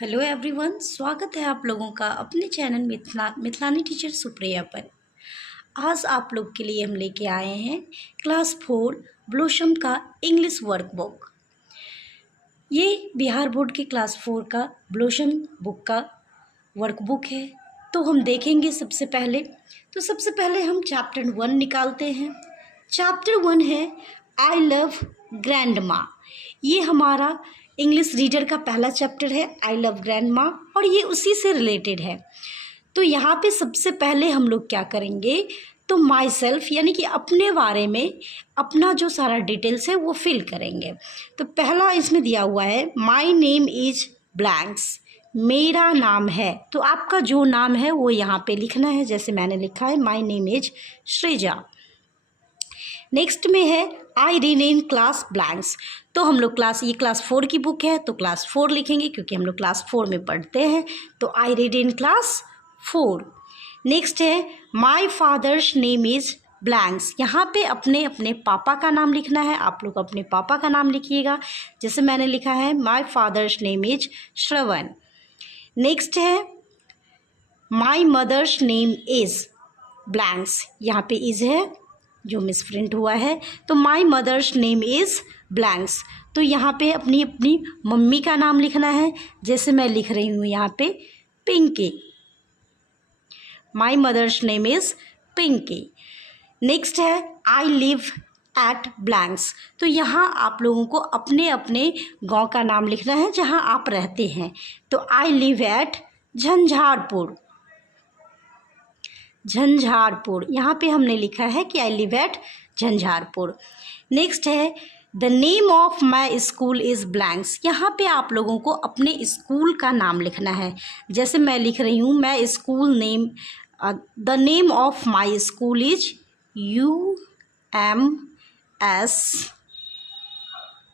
Hello everyone, स्वागत है आप लोगों का अपने चैनल मिथिलानी टीचर सुप्रिया पर। आज आप लोग के लिए हम लेके आए हैं क्लास 4 ब्लॉसम का इंग्लिश वर्कबुक। ये बिहार बोर्ड के क्लास 4 का ब्लॉसम बुक का वर्कबुक है। तो हम देखेंगे सबसे पहले हम चैप्टर 1 निकालते हैं। चैप्टर 1 है आई लव ग्रैंडमा। ये हमारा इंग्लिश रीडर का पहला चैप्टर है, आई लव ग्रैंडमा, और ये उसी से रिलेटेड है। तो यहाँ पे सबसे पहले हम लोग क्या करेंगे, तो माई सेल्फ यानी कि अपने बारे में अपना जो सारा डिटेल्स है वो फिल करेंगे। तो पहला इसमें दिया हुआ है माई नेम इज ब्लैंक्स, मेरा नाम है। तो आपका जो नाम है वो यहाँ पे लिखना है, जैसे मैंने लिखा है my name is Shreja. Next में है आई रीड इन क्लास ब्लैंक्स। तो हम लोग ये क्लास 4 की बुक है तो क्लास 4 लिखेंगे क्योंकि हम लोग क्लास 4 में पढ़ते हैं। तो I read in class 4। Next है my father's name is blanks. यहाँ पे अपने अपने पापा का नाम लिखना है। आप लोग अपने पापा का नाम लिखिएगा, जैसे मैंने लिखा है my father's name is Shravan. Next है my mother's name is blanks. यहाँ पे इज है जो मिसप्रिंट हुआ है, तो my mother's name is blanks. तो यहाँ पे अपनी अपनी मम्मी का नाम लिखना है, जैसे मैं लिख रही हूँ यहाँ पे Pinky. My mother's name is Pinky. Next है आई लिव एट ब्लैंक्स। तो यहाँ आप लोगों को अपने अपने गांव का नाम लिखना है जहाँ आप रहते हैं। तो I live at Jhanjharpur. Jhanjharpur यहाँ पे हमने लिखा है कि I live at Jhanjharpur. Next है the name of my school is blanks. यहाँ पे आप लोगों को अपने स्कूल का नाम लिखना है, जैसे मैं लिख रही हूँ मैं school name, the name of my school is UMS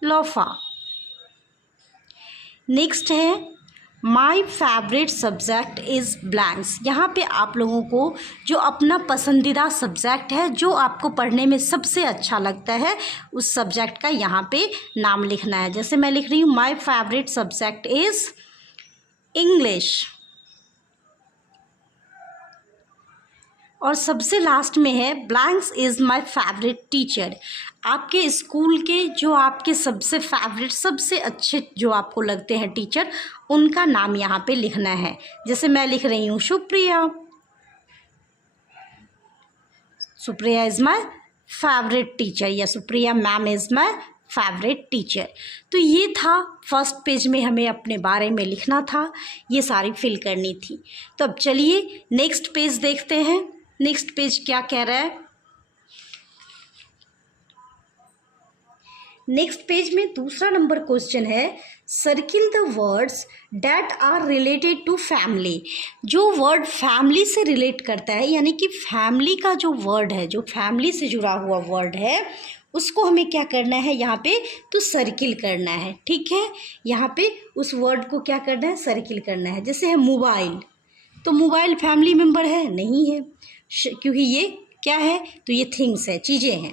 Lofa. Next है my favourite subject is blanks. यहाँ पे आप लोगों को जो अपना पसंदीदा सब्जेक्ट है, जो आपको पढ़ने में सबसे अच्छा लगता है, उस सब्जेक्ट का यहाँ पे नाम लिखना है। जैसे मैं लिख रही हूँ माई फेवरेट सब्जेक्ट इज़ इंग्लिश। और सबसे लास्ट में है blanks is my favourite teacher. आपके स्कूल के जो आपके सबसे फेवरेट, सबसे अच्छे जो आपको लगते हैं टीचर, उनका नाम यहाँ पे लिखना है। जैसे मैं लिख रही हूँ Supriya. Supriya is my favourite teacher, या Supriya ma'am is my favourite teacher. तो ये था फर्स्ट पेज में हमें अपने बारे में लिखना था, ये सारी फिल करनी थी। तो अब चलिए नेक्स्ट पेज देखते हैं। नेक्स्ट पेज क्या कह रहा है। नेक्स्ट पेज में दूसरा नंबर क्वेश्चन है circle the words that are related to family. जो वर्ड फैमिली से रिलेट करता है, यानी कि फैमिली का जो वर्ड है, जो फैमिली से जुड़ा हुआ वर्ड है, उसको हमें क्या करना है यहाँ पे, तो सर्किल करना है। ठीक है, यहाँ पे उस वर्ड को क्या करना है, सर्किल करना है। जैसे है मोबाइल, तो मोबाइल फैमिली मेम्बर है नहीं है, क्योंकि ये क्या है, तो ये थिंग्स है, चीज़ें हैं।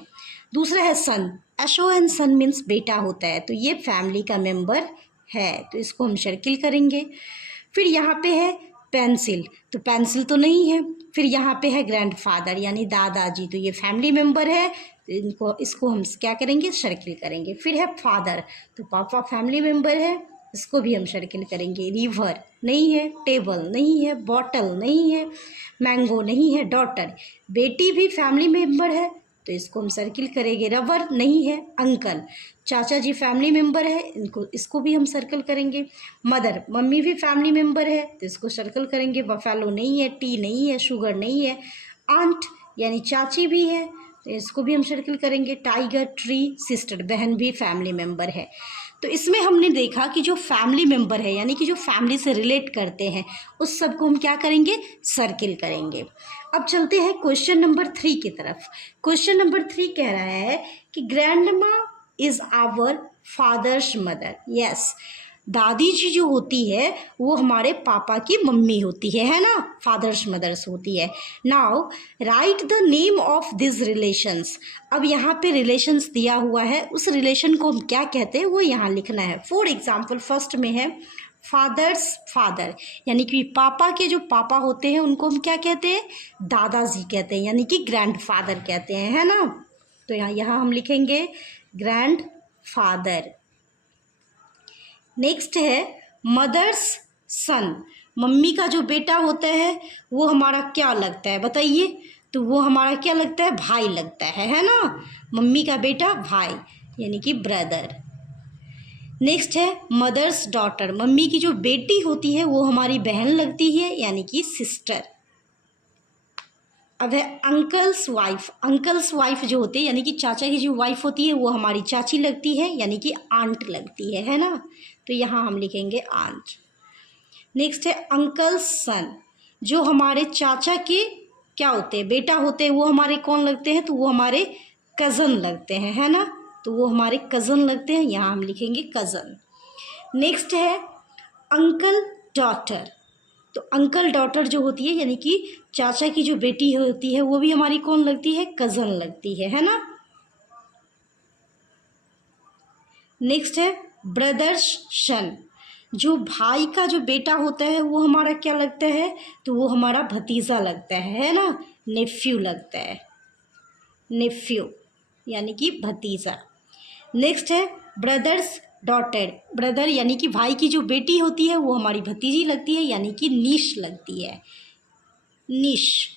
दूसरा है सन, SON सन मीन्स बेटा होता है, तो ये फैमिली का मेंबर है, तो इसको हम सर्किल करेंगे। फिर यहाँ पे है पेंसिल, तो पेंसिल तो नहीं है। फिर यहाँ पे है ग्रैंडफादर यानी दादाजी, तो ये फैमिली मेंबर है, तो इसको हम क्या करेंगे, सर्किल करेंगे। फिर है फादर, तो पापा फैमिली मेंबर है, इसको भी हम सर्किल करेंगे। रिवर नहीं है, टेबल नहीं है, बॉटल नहीं है, मैंगो नहीं है, डॉटर बेटी भी फैमिली मेंबर है, तो इसको हम सर्किल करेंगे। रबर नहीं है, अंकल चाचा जी फैमिली मेंबर है, इसको भी हम सर्कल करेंगे। मदर मम्मी भी फैमिली मेंबर है, तो इसको सर्कल करेंगे। बफेलो नहीं है, टी नहीं है, शुगर नहीं है। आंट यानी चाची भी है, तो इसको भी हम सर्कल करेंगे। टाइगर, ट्री, सिस्टर बहन भी फैमिली मेंबर है। तो इसमें हमने देखा कि जो फैमिली मेंबर है, यानी कि जो फैमिली से रिलेट करते हैं, उस सब को हम क्या करेंगे, सर्किल करेंगे। अब चलते हैं क्वेश्चन नंबर 3 की तरफ। क्वेश्चन नंबर 3 कह रहा है कि grandma is our father's mother. Yes, दादी जी जो होती है वो हमारे पापा की मम्मी होती है ना, फादर्स मदर्स होती है। Now right the name of this relations. अब यहाँ पे रिलेशंस दिया हुआ है, उस रिलेशन को हम क्या कहते हैं वो यहाँ लिखना है। फॉर एग्जाम्पल फर्स्ट में है फादर्स फादर, यानी कि पापा के जो पापा होते हैं उनको हम क्या कहते हैं, दादाजी कहते हैं, यानी कि ग्रैंडफादर कहते हैं, है ना। तो यहाँ हम लिखेंगे ग्रैंडफादर। नेक्स्ट है मदर्स सन, मम्मी का जो बेटा होता है वो हमारा क्या लगता है बताइए, तो वो हमारा क्या लगता है, भाई लगता है ना। मम्मी का बेटा भाई, यानी कि ब्रदर। नेक्स्ट है मदर्स डॉटर, मम्मी की जो बेटी होती है वो हमारी बहन लगती है, यानी कि सिस्टर। अब है अंकल्स वाइफ, अंकल्स वाइफ जो होती है यानी कि चाचा की जो वाइफ होती है वो हमारी चाची लगती है, यानी कि आंट लगती है ना। तो यहाँ हम लिखेंगे आंट। नेक्स्ट है अंकल्स सन, जो हमारे चाचा के क्या होते हैं, बेटा होते हैं, वो हमारे कौन लगते हैं, तो वो हमारे कज़न लगते हैं, है ना। तो वो हमारे कज़न लगते हैं, यहाँ हम लिखेंगे कज़न। नेक्स्ट है अंकल डॉटर, तो अंकल डॉटर जो होती है यानी कि चाचा की जो बेटी होती है वो भी हमारी कौन लगती है, कज़न लगती है ना। नेक्स्ट है ब्रदर्स सन, जो भाई का जो बेटा होता है वो हमारा क्या लगता है, तो वो हमारा भतीजा लगता है ना, नेफ्यू लगता है, नेफ्यू यानी कि भतीजा। नेक्स्ट है ब्रदर्स डॉटर, ब्रदर यानी कि भाई की जो बेटी होती है वो हमारी भतीजी लगती है, यानी कि नीश लगती है, नीश।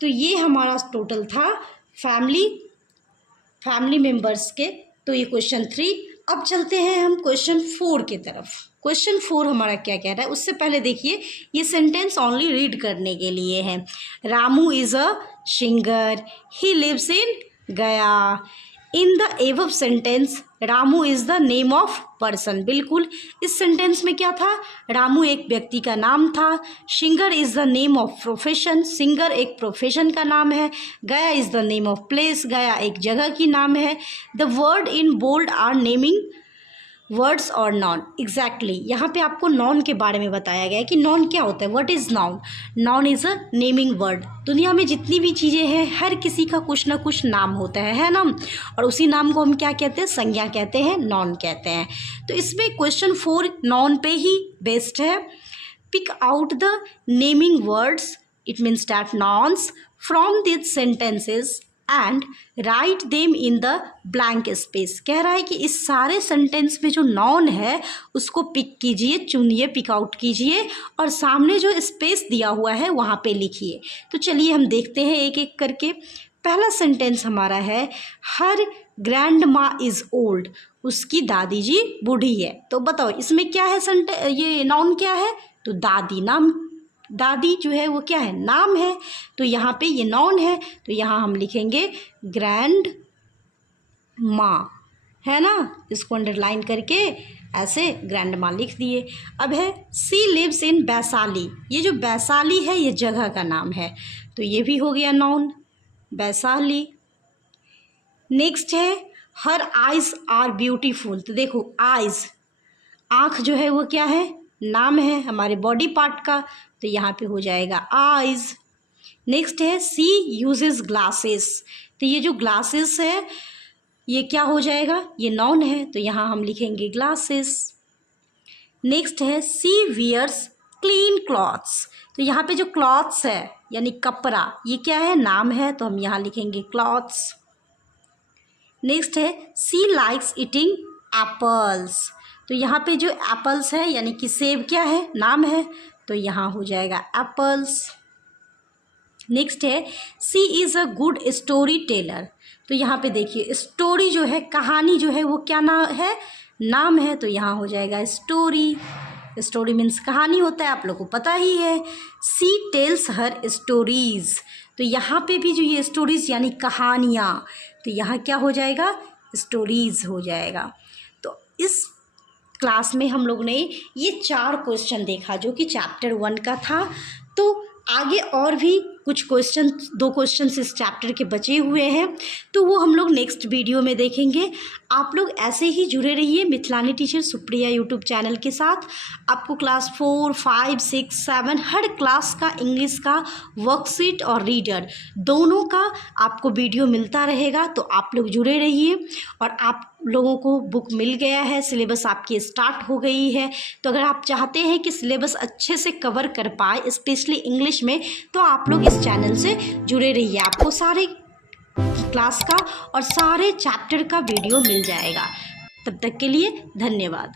तो ये हमारा टोटल था फैमिली मेंबर्स के। तो ये क्वेश्चन 3। अब चलते हैं हम क्वेश्चन 4 की तरफ। क्वेश्चन 4 हमारा क्या कह रहा है, उससे पहले देखिए ये सेंटेंस ओनली रीड करने के लिए है। Ramu is a singer, he lives in Gaya. In the above sentence Ramu is the name of person, बिल्कुल इस सेंटेंस में क्या था, रामू एक व्यक्ति का नाम था, singer is the name of profession, singer एक प्रोफेशन का नाम है, Gaya is the name of place, Gaya एक जगह की नाम है। The word in bold are naming words और नॉन, एग्जैक्टली यहाँ पे आपको नॉन के बारे में बताया गया है कि नॉन क्या होता है, what is noun. Non is a naming word, दुनिया में जितनी भी चीज़ें हैं हर किसी का कुछ ना कुछ नाम होता है ना, और उसी नाम को हम क्या कहते हैं, संज्ञा कहते हैं, नॉन कहते हैं। तो इसमें क्वेश्चन 4 नॉन पे ही बेस्ड है। Pick out the naming words, it means that nouns from this sentences and write them in the blank space. कह रहा है कि इस सारे सेंटेंस में जो नॉन है उसको पिक कीजिए, चुनिए, पिक आउट कीजिए और सामने जो स्पेस दिया हुआ है वहाँ पे लिखिए। तो चलिए हम देखते हैं एक एक करके। पहला सेंटेंस हमारा है हर ग्रैंड माँ इज़ ओल्ड, उसकी दादी जी बूढ़ी है। तो बताओ इसमें क्या है, ये नॉन क्या है, तो दादी, नाम, दादी जो है वो क्या है, नाम है। तो यहाँ पे ये नॉन है, तो यहाँ हम लिखेंगे ग्रैंड माँ, है ना। इसको अंडरलाइन करके ऐसे ग्रैंड माँ लिख दिए। अब है सी लिव्स इन वैशाली, ये जो वैशाली है ये जगह का नाम है, तो ये भी हो गया नॉन, वैशाली। नेक्स्ट है हर आइज़ आर ब्यूटीफुल, तो देखो आइज़, आँख जो है वो क्या है, नाम है हमारे बॉडी पार्ट का, तो यहाँ पे हो जाएगा आइज़। नेक्स्ट है सी यूजेस ग्लासेस, तो ये जो ग्लासेस है ये क्या हो जाएगा, ये नाउन है, तो यहाँ हम लिखेंगे ग्लासेस। नेक्स्ट है सी वियर्स क्लीन क्लॉथ्स, तो यहाँ पे जो क्लॉथ्स है यानी कपड़ा, ये क्या है, नाम है, तो हम यहाँ लिखेंगे क्लॉथ्स। नेक्स्ट है सी लाइक्स ईटिंग एप्पल्स, तो यहाँ पे जो एप्पल्स है यानी कि सेब क्या है, नाम है, तो यहाँ हो जाएगा एप्पल्स। नेक्स्ट है she is a good story teller, तो यहाँ पे देखिए स्टोरी जो है, कहानी जो है वो क्या है, नाम है, तो यहाँ हो जाएगा स्टोरी। स्टोरी मीन्स कहानी होता है, आप लोग को पता ही है। सी टेल्स हर स्टोरीज़, तो यहाँ पे भी जो ये स्टोरीज़ यानी कहानियाँ, तो यहाँ क्या हो जाएगा, स्टोरीज़ हो जाएगा। तो इस क्लास में हम लोग ने ये 4 क्वेश्चन देखा जो कि चैप्टर 1 का था। तो आगे और भी कुछ क्वेश्चन 2 क्वेश्चन इस चैप्टर के बचे हुए हैं, तो वो हम लोग नेक्स्ट वीडियो में देखेंगे। आप लोग ऐसे ही जुड़े रहिए मिथिलानी टीचर सुप्रिया यूट्यूब चैनल के साथ। आपको क्लास 4, 5, 6, 7 हर क्लास का इंग्लिश का वर्कशीट और रीडर दोनों का आपको वीडियो मिलता रहेगा, तो आप लोग जुड़े रहिए। और आप लोगों को बुक मिल गया है, सिलेबस आपकी स्टार्ट हो गई है, तो अगर आप चाहते हैं कि सिलेबस अच्छे से कवर कर पाए स्पेशली इंग्लिश में, तो आप लोग इस चैनल से जुड़े रहिए। आपको सारे क्लास का और सारे चैप्टर का वीडियो मिल जाएगा। तब तक के लिए धन्यवाद।